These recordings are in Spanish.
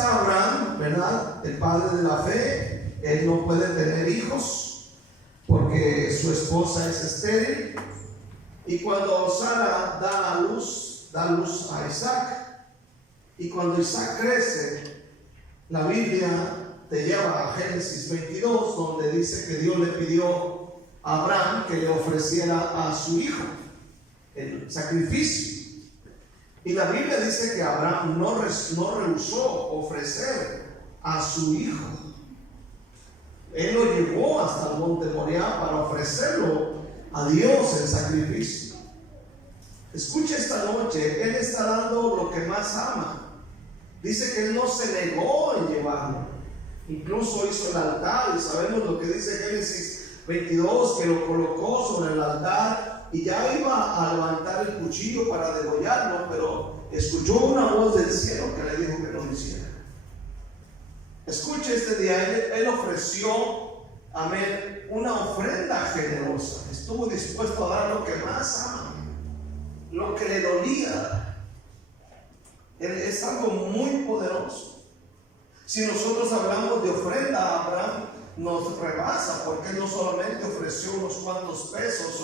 está Abraham, ¿verdad? El padre de la fe. Él no puede tener hijos porque su esposa es estéril. Y cuando Sara da luz a Isaac. Y cuando Isaac crece, la Biblia te lleva a Génesis 22, donde dice que Dios le pidió a Abraham que le ofreciera a su hijo el sacrificio. Y la Biblia dice que Abraham no rehusó ofrecer a su hijo. Él lo llevó hasta el monte Moriah para ofrecerlo a Dios el sacrificio. Escucha esta noche, Él está dando lo que más ama. Dice que Él no se negó en llevarlo. Incluso hizo el altar, y sabemos lo que dice Génesis 22, que lo colocó sobre el altar y ya iba a levantar el cuchillo para degollarlo, pero escuchó una voz del cielo que le dijo que no lo hiciera. Escuche este día, él ofreció, amén, una ofrenda generosa. Estuvo dispuesto a dar lo que más ama, lo que le dolía. Es algo muy poderoso. Si nosotros hablamos de ofrenda a Abraham, nos rebasa, porque él no solamente ofreció unos cuantos pesos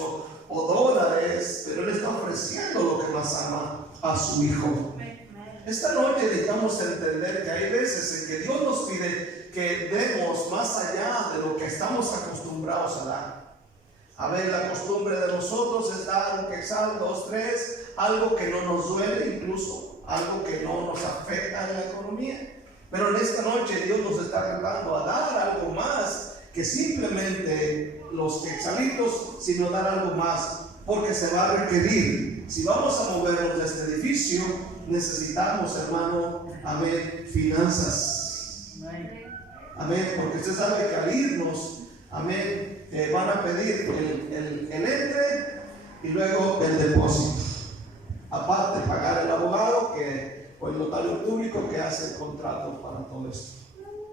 o dólares, pero él está ofreciendo lo que más ama a su hijo. Esta noche necesitamos entender que hay veces en que Dios nos pide que demos más allá de lo que estamos acostumbrados a dar. A ver, la costumbre de nosotros es dar un quetzal, 2, 3, algo que no nos duele, incluso algo que no nos afecta en la economía. Pero en esta noche Dios nos está retando a dar algo más que simplemente los quetzalitos, sino dar algo más, porque se va a requerir. Si vamos a movernos de este edificio, necesitamos, hermano, amén, finanzas. Amén, porque usted sabe que al irnos, amén, van a pedir el entre y luego el depósito. Aparte, pagar el abogado o el notario público que hace el contrato para todo esto.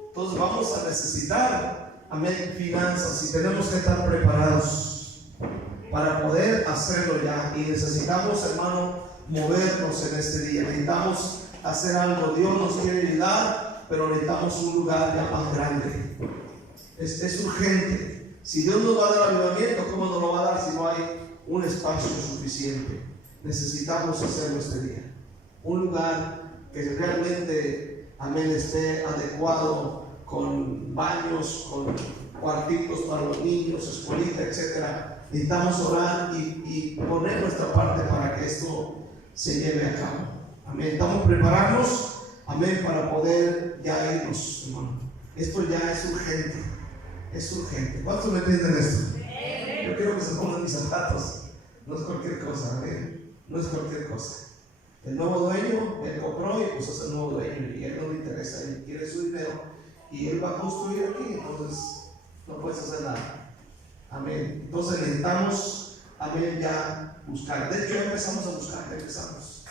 Entonces vamos a necesitar, amén, finanzas, y tenemos que estar preparados para poder hacerlo ya. Y necesitamos, hermano, movernos en este día. Necesitamos hacer algo. Dios nos quiere ayudar, pero necesitamos un lugar ya más grande. Es urgente. Si Dios nos va a dar avivamiento, ¿cómo nos lo va a dar si no hay un espacio suficiente? Necesitamos hacerlo este día. Un lugar que realmente, amén, esté adecuado, con baños, con cuartitos para los niños, escuelita, etc. Necesitamos orar y poner nuestra parte para que esto se lleve a cabo. Amén. Estamos prepararnos, amén, para poder ya irnos, hermano. Esto ya es urgente. Es urgente. ¿Cuántos me entienden esto? Yo quiero que se pongan mis zapatos. No es cualquier cosa, amén. No es cualquier cosa. El nuevo dueño, él compró y pues es el nuevo dueño, y él no le interesa, él quiere su dinero y él va a construir aquí, entonces no puedes hacer nada. Amén. Entonces necesitamos, amén, ya buscar. De hecho, ya empezamos a buscar, ya empezamos.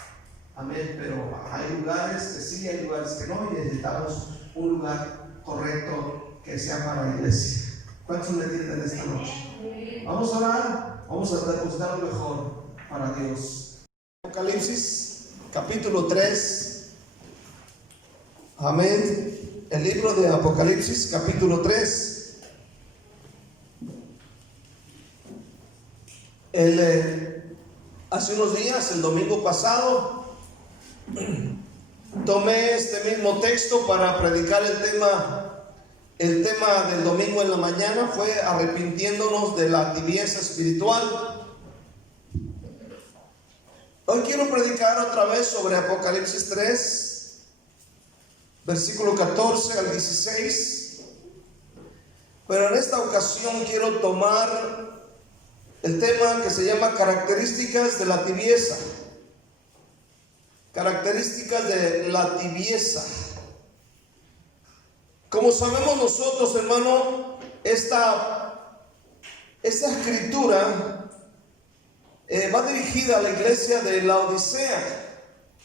Amén. Pero hay lugares que sí, hay lugares que no, y necesitamos un lugar correcto que sea para la iglesia. ¿Cuántos me entienden esta noche? Vamos a orar, vamos a depositar lo mejor para Dios. Apocalipsis capítulo 3. Amén. El libro de Apocalipsis capítulo 3. Hace unos días, el domingo pasado, tomé este mismo texto para predicar el tema del domingo en la mañana. Fue arrepintiéndonos de la tibieza espiritual. Hoy quiero predicar otra vez sobre Apocalipsis 3, versículo 14 al 16. Pero en esta ocasión quiero tomar el tema que se llama características de la tibieza. Características de la tibieza. Como sabemos nosotros, hermano, esta escritura va dirigida a la iglesia de Laodicea,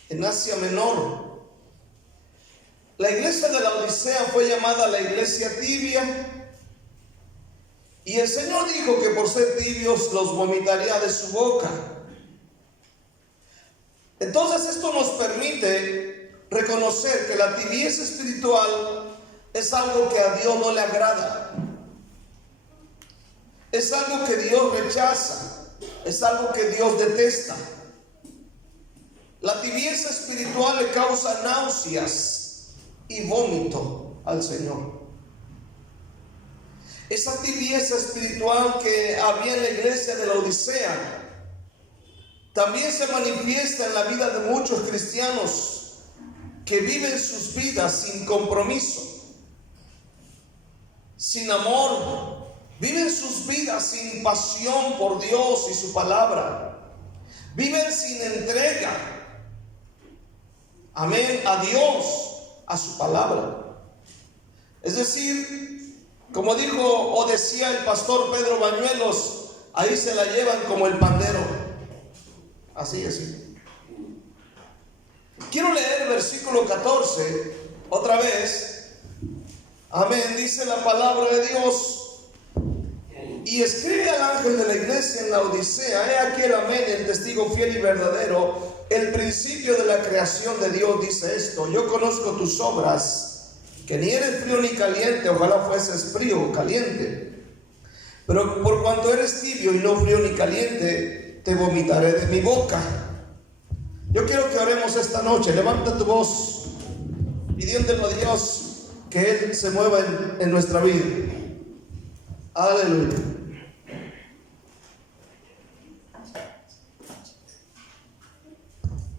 en Asia Menor. La iglesia de Laodicea fue llamada la iglesia tibia, y el Señor dijo que por ser tibios los vomitaría de su boca. Entonces esto nos permite reconocer que la tibieza espiritual es algo que a Dios no le agrada. Es algo que Dios rechaza. Es algo que Dios detesta. La tibieza espiritual le causa náuseas y vómito al Señor. Esa tibieza espiritual que había en la iglesia de la Odisea también se manifiesta en la vida de muchos cristianos que viven sus vidas sin compromiso, sin amor, viven sus vidas sin pasión por Dios y su palabra, viven sin entrega, amén, a Dios, a su palabra. Es decir, como dijo o decía el pastor Pedro Bañuelos, ahí se la llevan como el pandero. Así. Quiero leer el versículo 14 otra vez. Amén. Dice la palabra de Dios: y escribe al ángel de la iglesia en la Odisea: he aquí el amén, el testigo fiel y verdadero, el principio de la creación de Dios, dice esto: yo conozco tus obras, que ni eres frío ni caliente, ojalá fueses frío o caliente, pero por cuanto eres tibio y no frío ni caliente, te vomitaré de mi boca. Yo quiero que oremos esta noche. Levanta tu voz pidiéndole a Dios que Él se mueva en nuestra vida. Aleluya.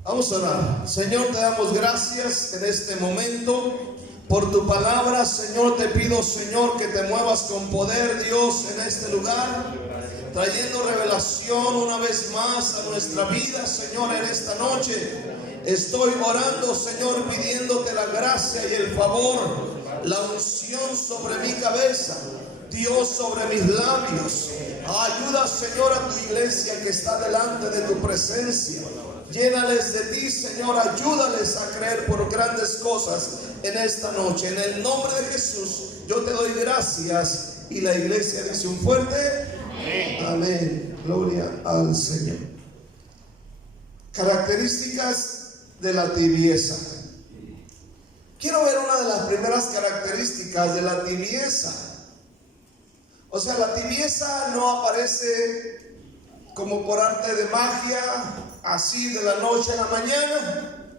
Vamos a orar. Señor, te damos gracias en este momento por tu palabra. Señor, te pido, Señor, que te muevas con poder, Dios, en este lugar, trayendo revelación una vez más a nuestra vida, Señor, en esta noche. Estoy orando, Señor, pidiéndote la gracia y el favor, la unción sobre mi cabeza, Dios, sobre mis labios. Ayuda, Señor, a tu iglesia que está delante de tu presencia. Llénales de ti, Señor. Ayúdales a creer por grandes cosas en esta noche. En el nombre de Jesús, yo te doy gracias. Y la iglesia dice un fuerte amén. Amén. Gloria al Señor. Características de la tibieza. Quiero ver una de las primeras características de la tibieza. O sea, la tibieza no aparece como por arte de magia, así de la noche a la mañana.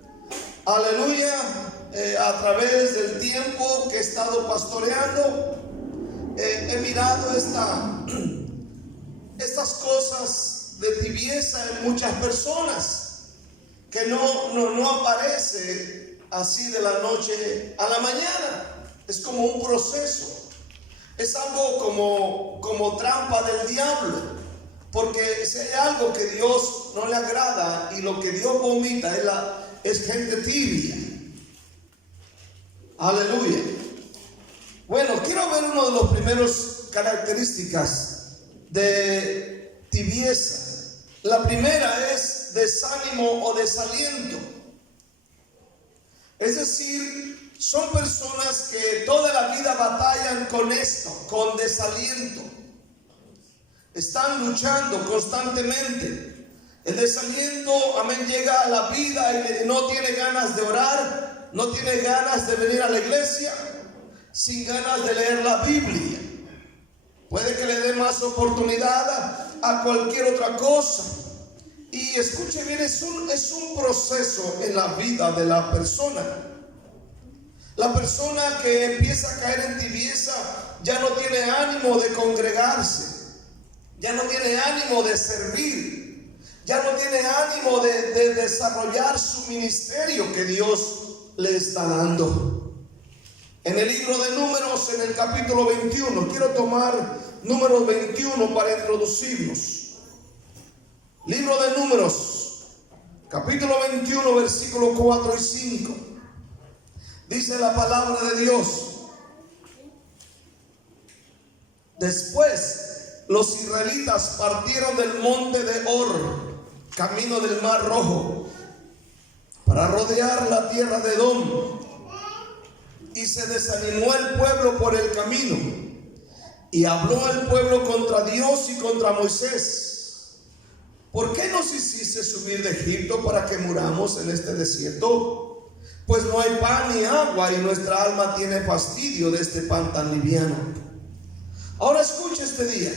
Aleluya. A través del tiempo que he estado pastoreando, he mirado estas cosas de tibieza en muchas personas, que no aparece así de la noche a la mañana. Es como un proceso. Es algo como trampa del diablo. Porque si hay algo que Dios no le agrada y lo que Dios vomita es gente tibia. Aleluya. Bueno, quiero ver uno de los primeros características de tibieza. La primera es desánimo o desaliento. Es decir, son personas que toda la vida batallan con esto, con desaliento. Están luchando constantemente. El desaliento, amén, llega a la vida y no tiene ganas de orar, no tiene ganas de venir a la iglesia, sin ganas de leer la Biblia. Puede que le dé más oportunidad a cualquier otra cosa. Y escuche bien, es un proceso en la vida de la persona. La persona que empieza a caer en tibieza ya no tiene ánimo de congregarse, ya no tiene ánimo de servir, ya no tiene ánimo de desarrollar su ministerio que Dios le está dando. En el libro de Números, en el capítulo 21, quiero tomar Números 21 para introducirnos. Libro de Números, capítulo 21, versículos 4 y 5. Dice la palabra de Dios: después los israelitas partieron del monte de Hor, camino del mar Rojo, para rodear la tierra de Edom. Y se desanimó el pueblo por el camino, y habló el pueblo contra Dios y contra Moisés: ¿por qué nos hiciste subir de Egipto para que muramos en este desierto? pues no hay pan ni agua y nuestra alma tiene fastidio de este pan tan liviano. Ahora escuche este día.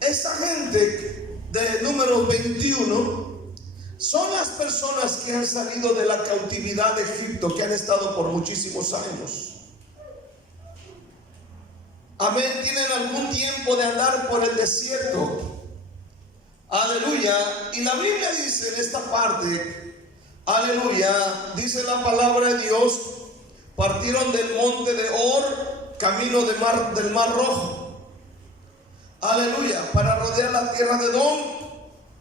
Esta gente de Números 21 son las personas que han salido de la cautividad de Egipto, que han estado por muchísimos años. Amén, tienen algún tiempo de andar por el desierto. Aleluya. Y la Biblia dice en esta parte, aleluya, dice la palabra de Dios, partieron del monte de Or, camino del mar Rojo, aleluya, para rodear la tierra de Edom,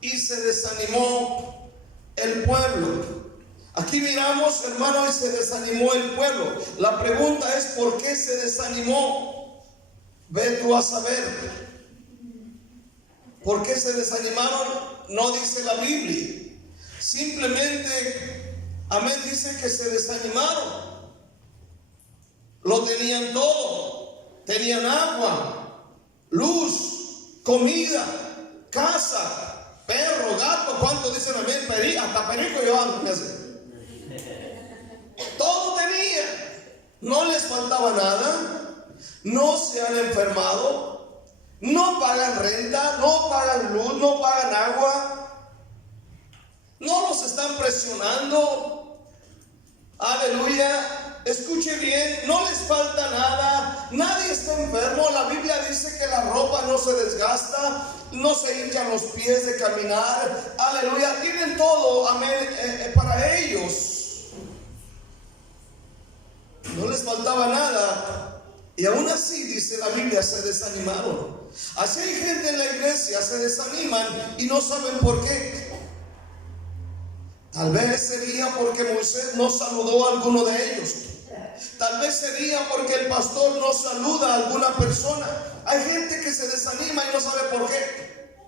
y se desanimó el pueblo. Aquí miramos, hermano, y se desanimó el pueblo. La pregunta es, ¿por qué se desanimó? Ve tú a saber. ¿Por qué se desanimaron? No dice la Biblia. Simplemente, amén, dice que se desanimaron. Lo tenían todo. Tenían agua, luz, comida, casa, perro, gato. ¿Cuántos dicen amén? Hasta perico llevaban. Todo tenía. No les faltaba nada. No se han enfermado. No pagan renta, no pagan luz, no pagan agua. No los están presionando. Aleluya. Escuche bien, no les falta nada. Nadie está enfermo. La Biblia dice que la ropa no se desgasta, no se hinchan los pies de caminar. Aleluya. Tienen todo, amén, para ellos. No les faltaba nada. Y aún así, dice la Biblia, se desanimaron. Así hay gente en la iglesia, se desaniman y no saben por qué. Tal vez sería porque Moisés no saludó a alguno de ellos. Tal vez sería porque el pastor no saluda a alguna persona. Hay gente que se desanima y no sabe por qué.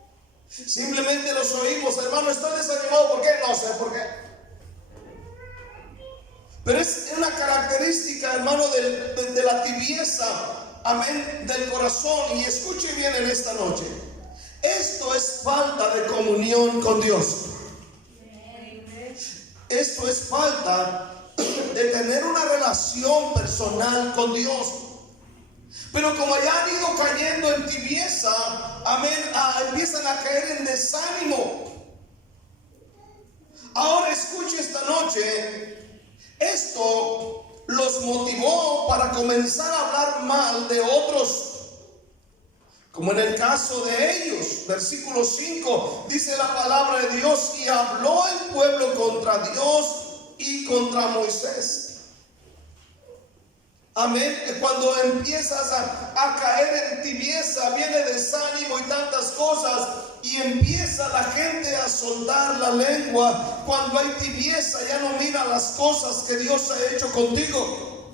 Simplemente los oímos, hermano, estoy desanimado, ¿por qué? No sé por qué. Pero es una característica, hermano, de la tibieza, amén, del corazón. Y escuche bien en esta noche. Esto es falta de comunión con Dios. Esto es falta de tener una relación personal con Dios. Pero como ya han ido cayendo en tibieza, amén, empiezan a caer en desánimo. Ahora escuche esta noche. Esto los motivó para comenzar a hablar mal de otros, como en el caso de ellos. Versículo 5 dice la palabra de Dios: y habló el pueblo contra Dios y contra Moisés. Amén. Cuando empiezas a caer en tibieza, viene desánimo y tantas cosas, y empieza la gente a soltar la lengua. Cuando hay tibieza, ya no mira las cosas que Dios ha hecho contigo.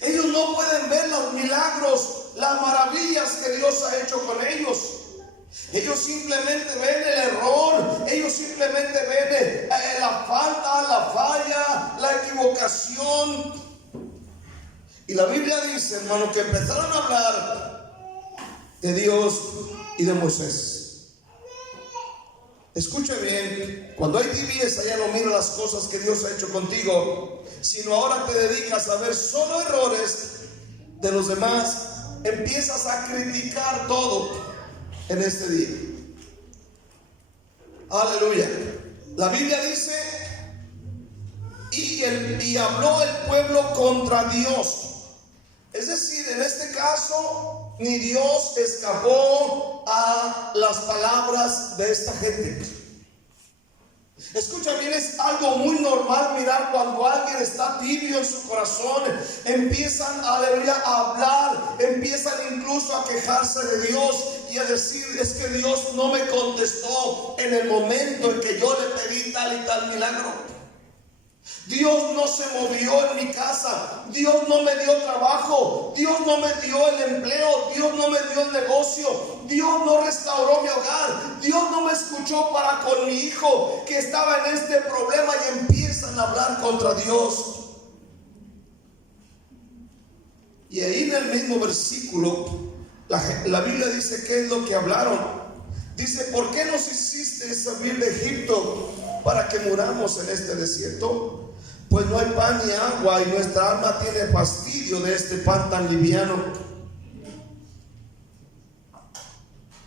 Ellos no pueden ver los milagros, las maravillas que Dios ha hecho con ellos. Ellos simplemente ven el error, ellos simplemente ven la falta, la falla, la equivocación. Y la Biblia dice, hermano, que empezaron a hablar de Dios y de Moisés. Escuche bien, cuando hay tibieza ya no mira las cosas que Dios ha hecho contigo, sino ahora te dedicas a ver solo errores de los demás. Empiezas a criticar todo en este día. Aleluya. La Biblia dice, y habló el pueblo contra Dios. Es decir, en este caso, ni Dios escapó a las palabras de esta gente. Escucha bien, es algo muy normal mirar cuando alguien está tibio en su corazón. Empiezan a hablar, empiezan incluso a quejarse de Dios y a decir: es que Dios no me contestó en el momento en que yo le pedí tal y tal milagro. Dios no se movió en mi casa, Dios no me dio trabajo, Dios no me dio el empleo, Dios no me dio el negocio, Dios no restauró mi hogar, Dios no me escuchó para con mi hijo que estaba en este problema, y empiezan a hablar contra Dios. Y ahí en el mismo versículo la Biblia dice qué es lo que hablaron. Dice: ¿por qué nos hiciste salir de Egipto para que muramos en este desierto? Pues no hay pan ni agua, y nuestra alma tiene fastidio de este pan tan liviano.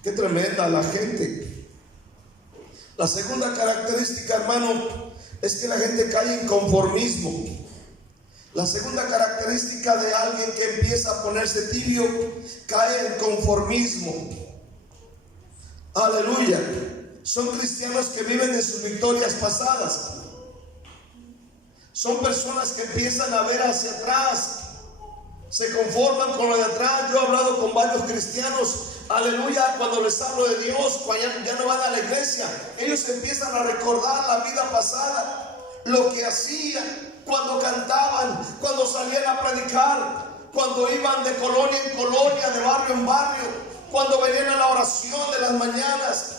Qué tremenda la gente. La segunda característica, hermano, es que la gente cae en conformismo. La segunda característica de alguien que empieza a ponerse tibio, cae en conformismo. Aleluya. Son cristianos que viven de sus victorias pasadas. Son personas que empiezan a ver hacia atrás, se conforman con lo de atrás. Yo he hablado con varios cristianos, aleluya, cuando les hablo de Dios, cuando ya no van a la iglesia, ellos empiezan a recordar la vida pasada, lo que hacían, cuando cantaban, cuando salían a predicar, cuando iban de colonia en colonia, de barrio en barrio, cuando venían a la oración de las mañanas.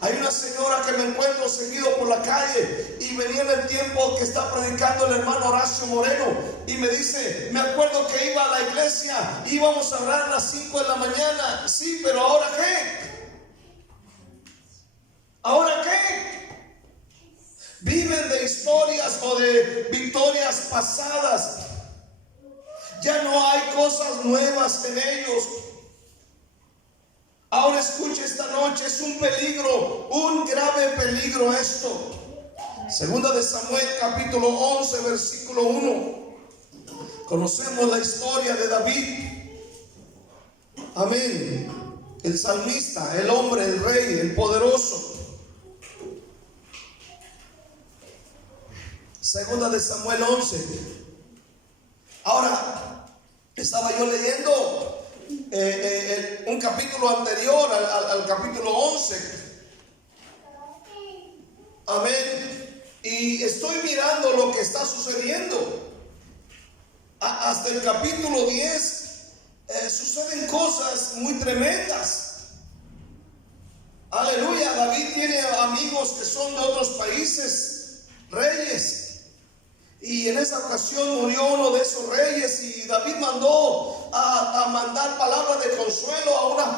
Hay una señora que me encuentro seguido por la calle y venía en el tiempo que está predicando el hermano Horacio Moreno y me dice: me acuerdo que iba a la iglesia, íbamos a orar a las 5 de la mañana. Sí, pero ¿ahora qué? ¿Ahora qué? Viven de historias o de victorias pasadas. Ya no hay cosas nuevas en ellos. Ahora escuche esta noche, es un peligro, un grave peligro esto. Segunda de Samuel capítulo 11 versículo 1. Conocemos la historia de David. Amén. El salmista, el hombre, el rey, el poderoso. Segunda de Samuel 11. Ahora, estaba yo leyendo un capítulo anterior al capítulo 11. Amén. Y estoy mirando lo que está sucediendo. Hasta el capítulo 10 suceden cosas muy tremendas. Aleluya. David tiene amigos que son de otros países, reyes. Y en esa ocasión murió uno de esos reyes y David mandó a mandar palabras de consuelo a unas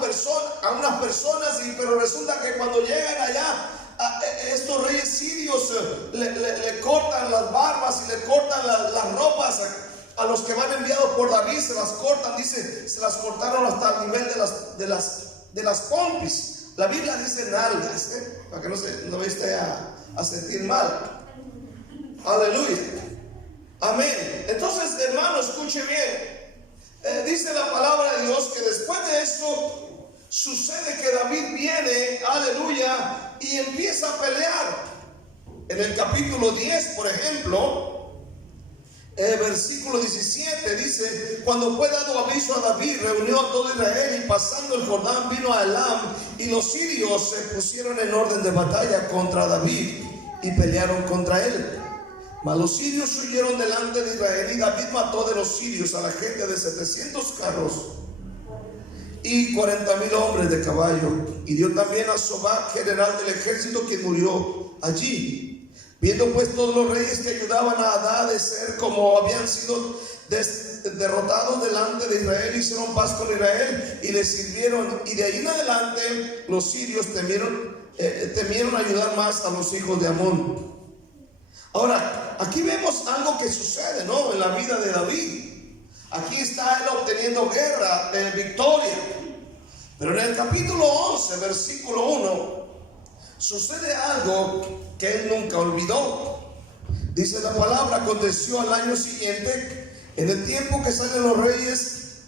personas, pero resulta que cuando llegan allá, estos reyes sirios le cortan las barbas y le cortan las ropas a los que van enviados por David, se las cortan, dice, se las cortaron hasta el nivel de las pompis. La Biblia dice nalgas, para que no esté a sentir mal. Aleluya. Amén. Entonces, hermano, escuche bien. Dice la palabra de Dios que después de esto sucede que David viene, aleluya, y empieza a pelear. En el capítulo 10, por ejemplo, versículo 17 dice: cuando fue dado aviso a David, reunió a todo Israel y pasando el Jordán vino a Elam, y los sirios se pusieron en orden de batalla contra David y pelearon contra él. Mas los sirios huyeron delante de Israel, y David mató de los sirios a la gente de 700 carros y 40,000 hombres de caballo. Y dio también a Sobac, general del ejército, quien murió allí. Viendo pues todos los reyes que ayudaban a Hadadezer como habían sido derrotados delante de Israel, hicieron paz con Israel y le sirvieron. Y de ahí en adelante los sirios temieron ayudar más a los hijos de Amón. Ahora, aquí vemos algo que sucede, ¿no?, en la vida de David. Aquí está él obteniendo guerra, victoria. Pero en el capítulo 11, versículo 1, sucede algo que él nunca olvidó. Dice la palabra: aconteció al año siguiente, en el tiempo que salen los reyes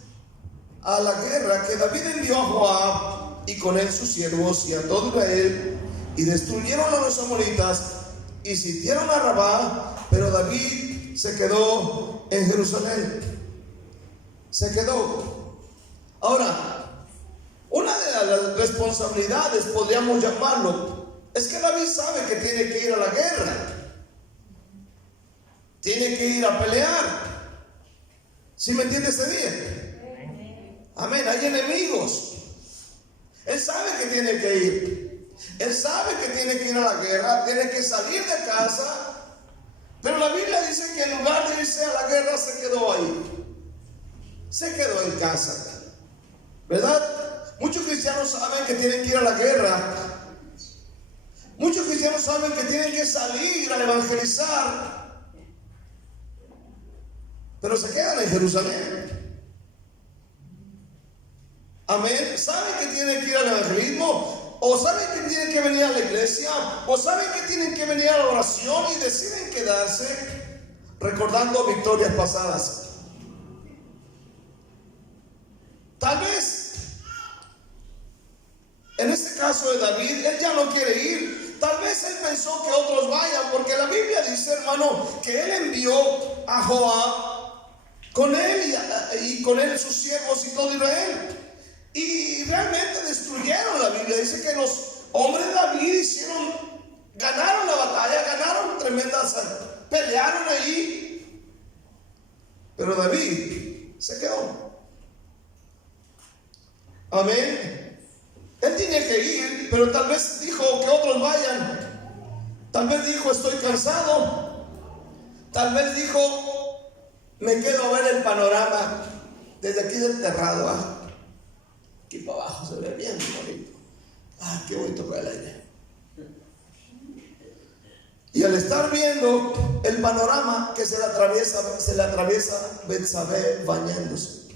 a la guerra, que David envió a Joab y con él sus siervos y a todo Israel, y destruyeron a los amonitas y sitiaron a Rabá, pero David se quedó en Jerusalén. Se quedó. Ahora, una de las responsabilidades, podríamos llamarlo, es que David sabe que tiene que ir a la guerra, tiene que ir a pelear. ¿Sí me entiende ese día? Amén. Hay enemigos. Él sabe que tiene que ir. Él sabe que tiene que ir a la guerra, tiene que salir de casa. Pero la Biblia dice que en lugar de irse a la guerra, se quedó ahí. Se quedó en casa, ¿verdad? Muchos cristianos saben que tienen que ir a la guerra. Muchos cristianos saben que tienen que salir a evangelizar, pero se quedan en Jerusalén. Amén. Saben que tienen que ir al evangelismo, o saben que tienen que venir a la iglesia, o saben que tienen que venir a la oración, y deciden quedarse recordando victorias pasadas. Tal vez en este caso de David, él ya no quiere ir. Tal vez él pensó que otros vayan, porque la Biblia dice, hermano, que él envió a Joab con él y con él sus siervos y todo Israel. Y realmente destruyeron. La Biblia dice que los hombres de David ganaron la batalla, ganaron tremendas, pelearon allí. Pero David se quedó. Amén. Él tenía que ir, pero tal vez dijo que otros vayan. Tal vez dijo, estoy cansado. Tal vez dijo, me quedo a ver el panorama desde aquí del terrado. Aquí para abajo se ve bien bonito. Qué bonito para el aire. Y al estar viendo el panorama que se le atraviesa Betsabé bañándose.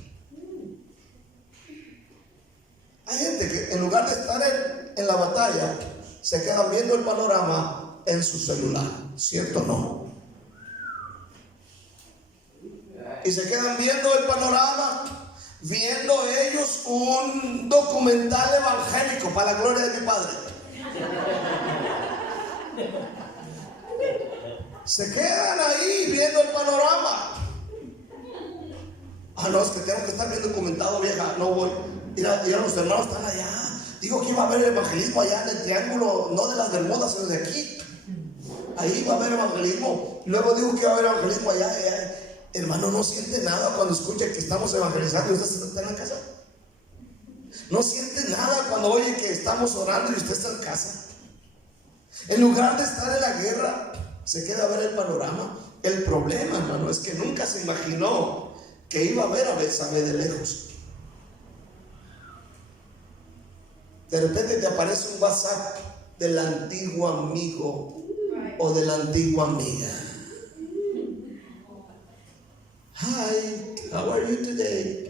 Hay gente que en lugar de estar en la batalla, se quedan viendo el panorama en su celular, ¿cierto o no? Y se quedan viendo el panorama, viendo ellos un documental evangélico para la gloria de mi Padre. Se quedan ahí viendo el panorama. No, es que tengo que estar bien documentado, vieja, no voy. Mira, los hermanos están allá. Digo que iba a haber evangelismo allá en el triángulo, no de las Bermudas, sino de aquí. Ahí va a haber evangelismo. Luego digo que va a haber evangelismo allá. Hermano, no siente nada cuando escucha que estamos evangelizando y usted está en la casa. No siente nada cuando oye que estamos orando y usted está en casa. En lugar de estar en la guerra, se queda a ver el panorama. El problema, hermano, es que nunca se imaginó que iba a ver a Betsabé de lejos. De repente te aparece un WhatsApp del antiguo amigo o de la antigua amiga. Hi, how are you today?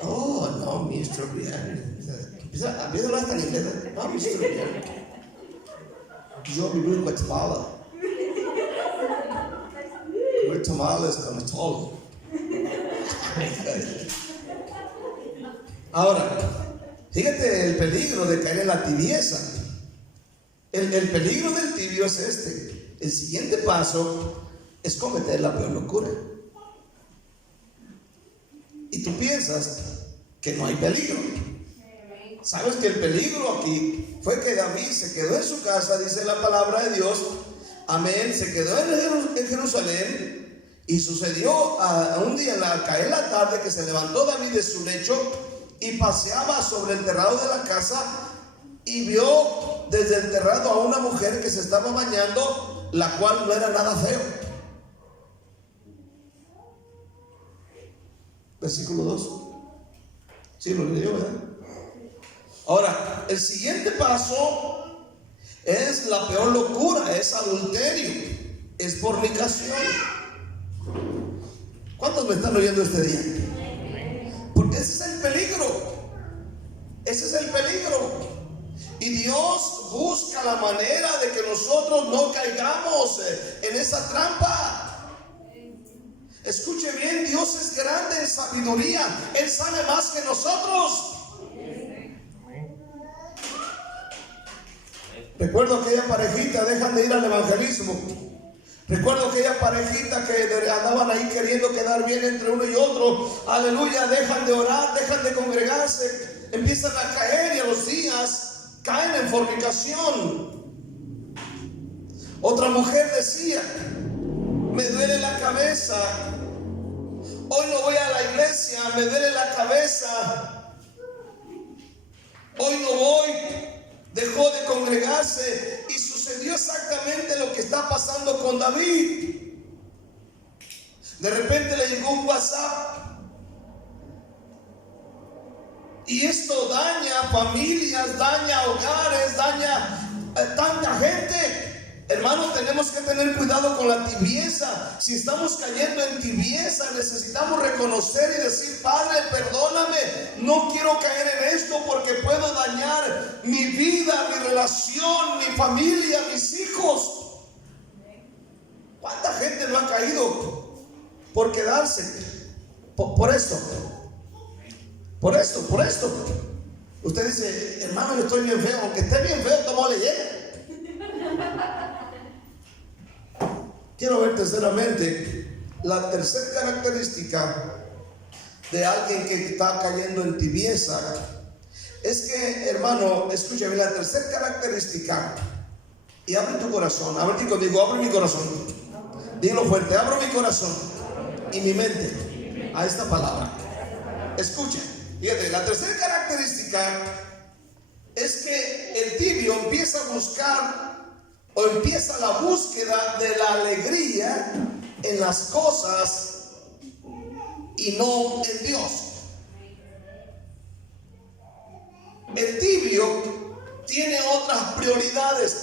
Oh, no, Mr. Brian. Empieza a hablar hasta en inglés. No, Mr. Brian. Yo vivo en Guatemala. Comer tamales con atole. Ahora, fíjate el peligro de caer en la tibieza. El peligro del tibio es este. El siguiente paso es cometer la peor locura. Y tú piensas que no hay peligro. Sabes que el peligro aquí fue que David se quedó en su casa, dice la palabra de Dios. Amén. Se quedó en Jerusalén. Y sucedió un día al caer la tarde que se levantó David de su lecho y paseaba sobre el terrado de la casa y vio desde el terrado a una mujer que se estaba bañando, la cual no era nada feo. Versículo 2. Sí, lo leyó, ¿verdad? Ahora, el siguiente paso es la peor locura, es adulterio, es fornicación. ¿Cuántos me están oyendo este día? Porque ese es el peligro. Ese es el peligro. Y Dios busca la manera de que nosotros no caigamos en esa trampa. Escuche bien, Dios es grande en sabiduría. Él sabe más que nosotros. Recuerdo aquella parejita, dejan de ir al evangelismo. Recuerdo aquella parejita que andaban ahí queriendo quedar bien entre uno y otro. Aleluya, dejan de orar, dejan de congregarse, empiezan a caer y a los días caen en fornicación. Otra mujer decía, me duele la cabeza, hoy no voy a la iglesia, me duele la cabeza, hoy no voy. Dejó de congregarse y sus sucedió exactamente lo que está pasando con David. De repente le llegó un WhatsApp. Y esto daña familias, daña hogares, daña tanta gente. Hermanos, tenemos que tener cuidado con la tibieza. Si estamos cayendo en tibieza, necesitamos reconocer y decir: Padre, perdóname, no quiero caer en esto porque puedo dañar mi vida, mi relación, mi familia, mis hijos. ¿Cuánta gente no ha caído por quedarse? Por esto. Por esto. Usted dice: hermano, yo estoy bien feo. Aunque esté bien feo, ¿cómo le llega? Quiero ver terceramente, la tercera característica de alguien que está cayendo en tibieza es que, hermano, escúchame, la tercera característica, y abre tu corazón, abre conmigo, abre mi corazón, dilo fuerte: abro mi corazón y mi mente a esta palabra. Escuchen, fíjate, la tercera característica es que el tibio empieza a buscar o empieza la búsqueda de la alegría en las cosas y no en Dios. El tibio tiene otras prioridades.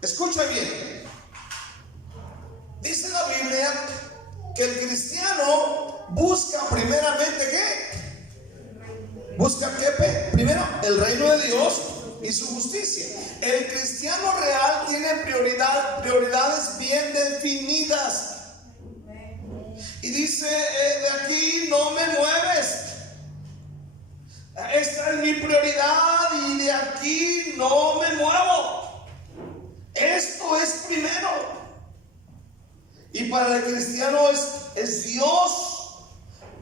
Escucha bien. Dice la Biblia que el cristiano busca primeramente ¿qué? Busca ¿qué? Primero el reino de Dios y su justicia. El cristiano real tiene prioridades bien definidas. Y dice: de aquí no me mueves. Esta es mi prioridad y de aquí no me muevo. Esto es primero. Y para el cristiano es Dios.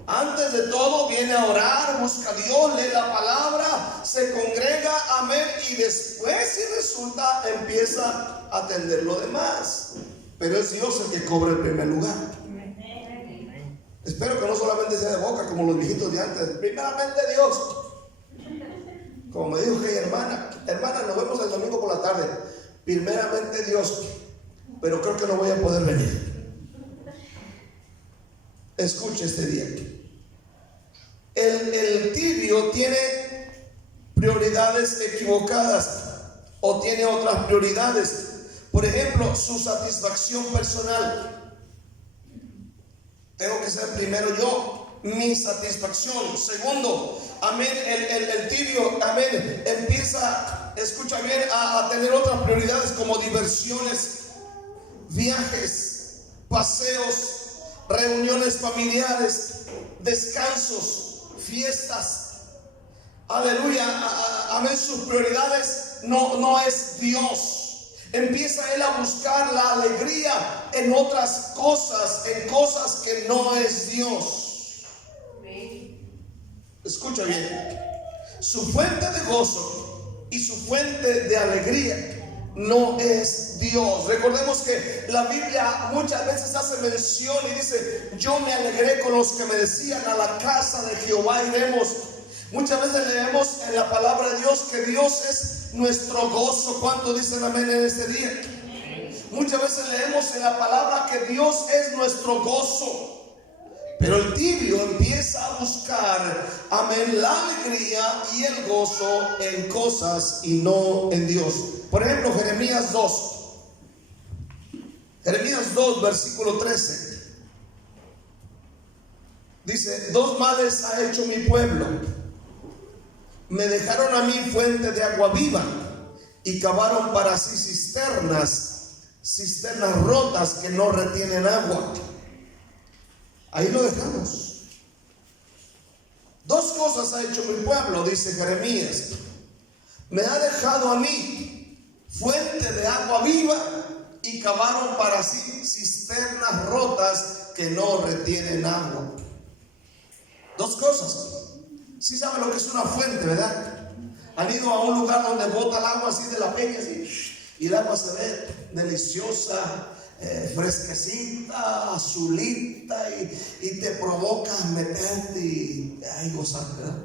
Antes de todo viene a orar, busca a Dios, lee la palabra, se congrega, amén, y después, si resulta, empieza a atender lo demás. Pero es Dios el que cobra el primer lugar. Espero que no solamente sea de boca como los viejitos de antes. Primeramente Dios. Como me dijo que hermana, nos vemos el domingo por la tarde. Primeramente Dios, pero creo que no voy a poder venir. Escuche este día. El tibio tiene prioridades equivocadas o tiene otras prioridades. Por ejemplo, su satisfacción personal. Tengo que ser primero yo, mi satisfacción. Segundo, amén, el tibio, amén, empieza, escucha bien, a tener otras prioridades como diversiones, viajes, paseos, reuniones familiares, descansos, fiestas. Aleluya, amén. Sus prioridades no es Dios. Empieza él a buscar la alegría en otras cosas, en cosas que no es Dios. Escucha bien. Su fuente de gozo y su fuente de alegría no es Dios. Recordemos que la Biblia muchas veces hace mención y dice: yo me alegré con los que me decían: a la casa de Jehová iremos. Muchas veces leemos en la palabra de Dios que Dios es nuestro gozo. ¿Cuántos dicen amén en este día? Muchas veces leemos en la palabra que Dios es nuestro gozo. Pero el tibio empieza a buscar, amén, la alegría y el gozo en cosas y no en Dios. Por ejemplo, Jeremías 2, versículo 13. Dice: 2 males ha hecho mi pueblo. Me dejaron a mí fuente de agua viva y cavaron para sí cisternas rotas que no retienen agua. Ahí lo dejamos. 2 cosas ha hecho mi pueblo, dice Jeremías. Me ha dejado a mí fuente de agua viva y cavaron para sí cisternas rotas que no retienen agua. 2 cosas. Sí saben lo que es una fuente, ¿verdad? Han ido a un lugar donde bota el agua así de la peña, así, y el agua se ve deliciosa, fresquecita, azulita, y te provoca meterte y gozar, ¿verdad?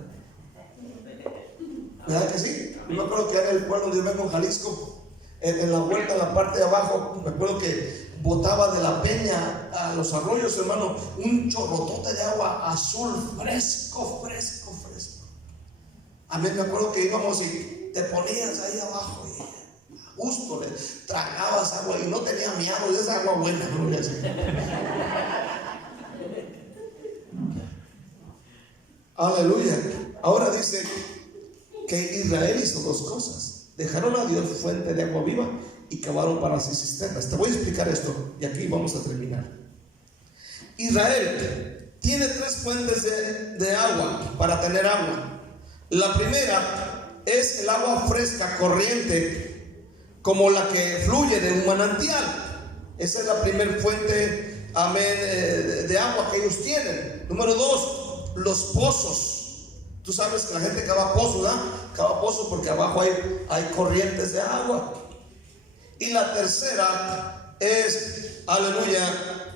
¿Verdad que sí? Yo me acuerdo que en el pueblo donde yo vengo, en Jalisco, en la vuelta, en la parte de abajo, me acuerdo que botaba de la peña a los arroyos, hermano, un chorrotote de agua azul, fresco. A mí me acuerdo que íbamos y te ponías ahí abajo y a gusto le tragabas agua y no tenía miedo, es agua buena, no voy a decir. Aleluya. Ahora dice que Israel hizo dos cosas: dejaron a Dios fuente de agua viva y cavaron para sí cisternas. Te voy a explicar esto y aquí vamos a terminar. Israel tiene tres fuentes de agua para tener agua. La primera es el agua fresca, corriente, como la que fluye de un manantial. Esa es la primera fuente, amén, de agua que ellos tienen. Número dos, los pozos. Tú sabes que la gente cava pozos, ¿verdad? Cava pozos porque abajo hay corrientes de agua. Y la tercera es, aleluya,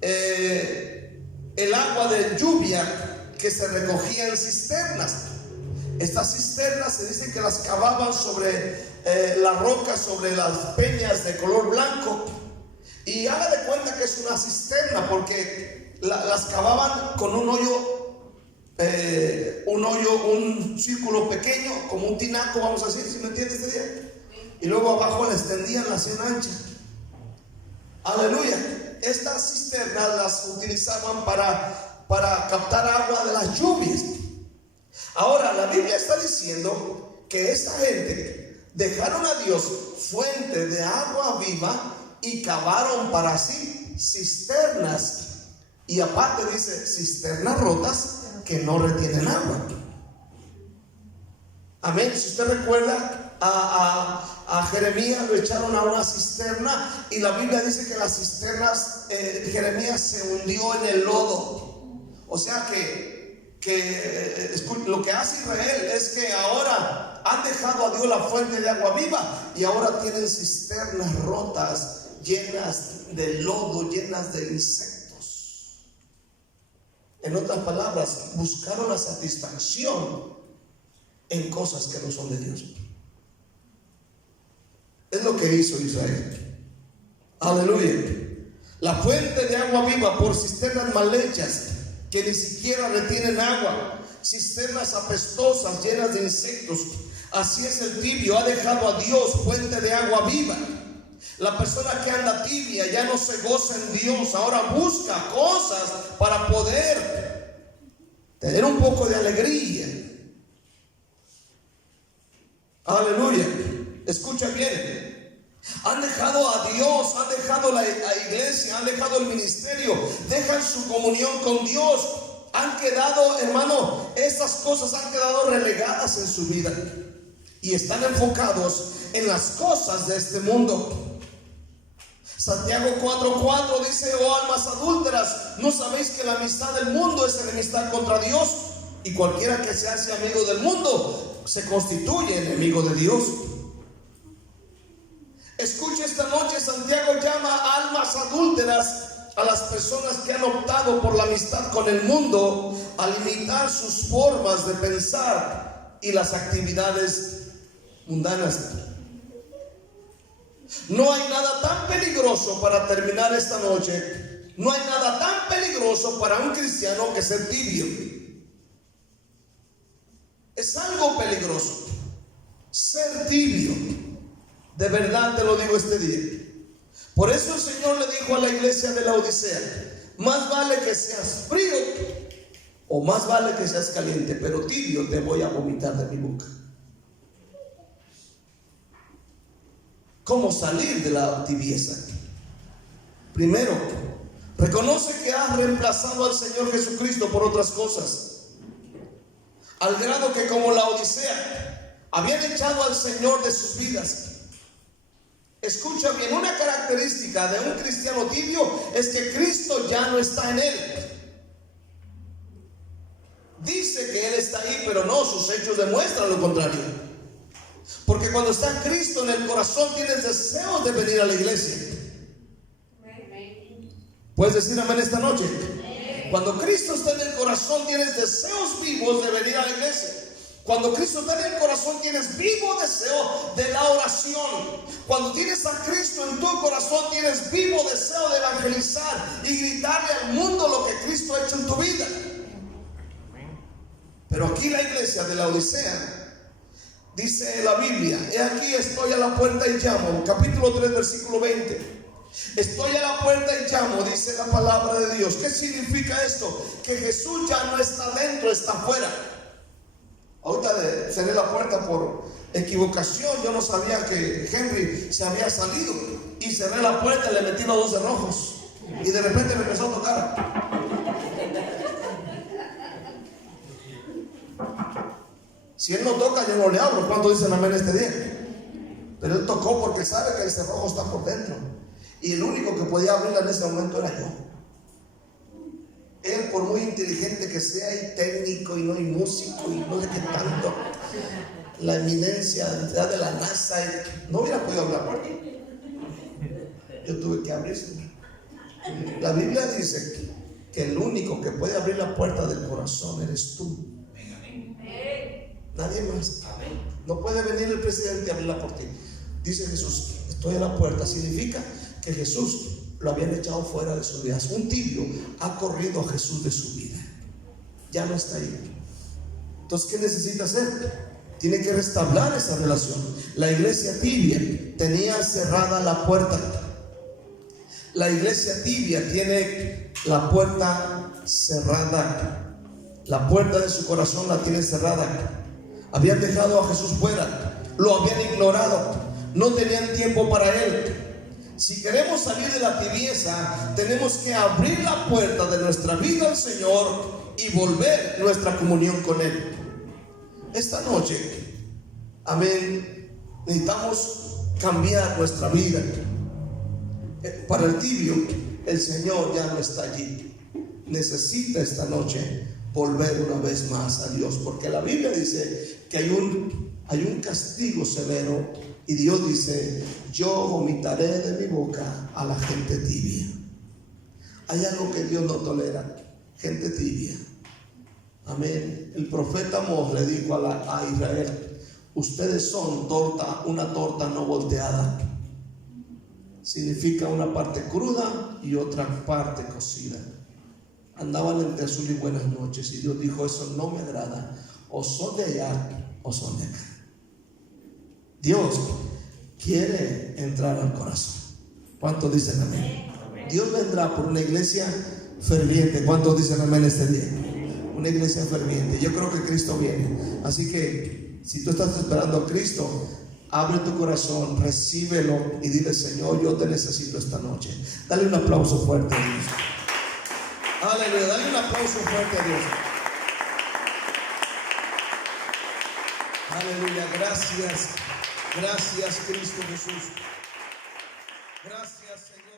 el agua de lluvia que se recogía en cisternas. Estas cisternas se dice que las cavaban sobre las rocas, sobre las peñas de color blanco. Y haga de cuenta que es una cisterna porque las cavaban con un hoyo, un círculo pequeño, como un tinaco, vamos a decir, ¿si me entiendes este día? Y luego abajo la extendían, la hacían ancha. Aleluya. Estas cisternas las utilizaban para captar agua de las lluvias. Ahora la Biblia está diciendo que esta gente dejaron a Dios fuente de agua viva y cavaron para sí cisternas, y aparte dice cisternas rotas que no retienen agua. Amén. Si usted recuerda, a Jeremías lo echaron a una cisterna y la Biblia dice que las cisternas, Jeremías se hundió en el lodo. O sea que lo que hace Israel es que ahora han dejado a Dios la fuente de agua viva y ahora tienen cisternas rotas, llenas de lodo, llenas de insectos. En otras palabras, buscaron la satisfacción en cosas que no son de Dios. Es lo que hizo Israel. Aleluya. La fuente de agua viva por cisternas mal hechas que ni siquiera retienen agua, cisternas apestosas llenas de insectos. Así es el tibio, ha dejado a Dios fuente de agua viva. La persona que anda tibia ya no se goza en Dios, ahora busca cosas para poder tener un poco de alegría. Aleluya. Escucha bien. Han dejado a Dios, han dejado la iglesia, han dejado el ministerio, dejan su comunión con Dios. Han quedado, hermano, estas cosas han quedado relegadas en su vida y están enfocados en las cosas de este mundo. Santiago 4:4 dice: oh almas adúlteras, ¿no sabéis que la amistad del mundo es enemistad contra Dios? Y cualquiera que se hace amigo del mundo se constituye enemigo de Dios. Escucha, esta noche Santiago llama almas adúlteras a las personas que han optado por la amistad con el mundo, a limitar sus formas de pensar y las actividades mundanas. No hay nada tan peligroso, para terminar esta noche, no hay nada tan peligroso para un cristiano que ser tibio. Es algo peligroso ser tibio. De verdad te lo digo este día. Por eso el Señor le dijo a la iglesia de la Odisea: más vale que seas frío o más vale que seas caliente, pero tibio te voy a vomitar de mi boca. ¿Cómo salir de la tibieza? Primero, reconoce que has reemplazado al Señor Jesucristo por otras cosas, al grado que, como la Odisea, habían echado al Señor de sus vidas. Escucha bien, una característica de un cristiano tibio es que Cristo ya no está en él. Dice que Él está ahí, pero no, sus hechos demuestran lo contrario. Porque cuando está Cristo en el corazón, tienes deseos de venir a la iglesia. ¿Puedes decir amén esta noche? Cuando Cristo está en el corazón, tienes deseos vivos de venir a la iglesia. Cuando Cristo está en el corazón, tienes vivo deseo de la oración. Cuando tienes a Cristo en tu corazón, tienes vivo deseo de evangelizar y gritarle al mundo lo que Cristo ha hecho en tu vida. Pero aquí la iglesia de la Odisea, dice la Biblia: he aquí, estoy a la puerta y llamo. Capítulo 3, versículo 20. Estoy a la puerta y llamo, dice la palabra de Dios. ¿Qué significa esto? Que Jesús ya no está dentro, está afuera. Ahorita cerré la puerta por equivocación. Yo no sabía que Henry se había salido. Y cerré la puerta y le metí los 2 cerrojos. Y de repente me empezó a tocar. Si él no toca, yo no le abro. ¿Cuánto dicen amén este día? Pero él tocó porque sabe que el cerrojo está por dentro. Y el único que podía abrirla en ese momento era yo. Él, por muy inteligente que sea y técnico y no hay músico y no sé qué tanto, la eminencia de la NASA, no hubiera podido abrir la puerta. Yo tuve que abrirse. La Biblia dice que el único que puede abrir la puerta del corazón eres tú. Nadie más. No puede venir el presidente a abrirla por ti. Dice Jesús: estoy a la puerta. Significa que Jesús lo habían echado fuera de su vida. Un tibio ha corrido a Jesús de su vida. Ya no está ahí. Entonces, ¿qué necesita hacer? Tiene que restaurar esa relación. La iglesia tibia tenía cerrada la puerta. La iglesia tibia tiene la puerta cerrada. La puerta de su corazón la tiene cerrada. Habían dejado a Jesús fuera. Lo habían ignorado. No tenían tiempo para Él. Si queremos salir de la tibieza, tenemos que abrir la puerta de nuestra vida al Señor y volver nuestra comunión con Él. Esta noche, amén, necesitamos cambiar nuestra vida. Para el tibio, el Señor ya no está allí. Necesita esta noche volver una vez más a Dios, porque la Biblia dice que hay un castigo severo. Y Dios dice: yo vomitaré de mi boca a la gente tibia. Hay algo que Dios no tolera: gente tibia. Amén. El profeta Amós le dijo a Israel: ustedes son una torta no volteada. Significa una parte cruda y otra parte cocida. Andaban entre azul y buenas noches. Y Dios dijo: eso no me agrada. O son de allá o son de acá. Dios quiere entrar al corazón. ¿Cuántos dicen amén? Dios vendrá por una iglesia ferviente. ¿Cuántos dicen amén este día? Una iglesia ferviente. Yo creo que Cristo viene. Así que si tú estás esperando a Cristo, abre tu corazón, recíbelo y dile: Señor, yo te necesito esta noche. Dale un aplauso fuerte a Dios. Aleluya, dale un aplauso fuerte a Dios. Aleluya, gracias. Gracias, Cristo Jesús. Gracias, Señor.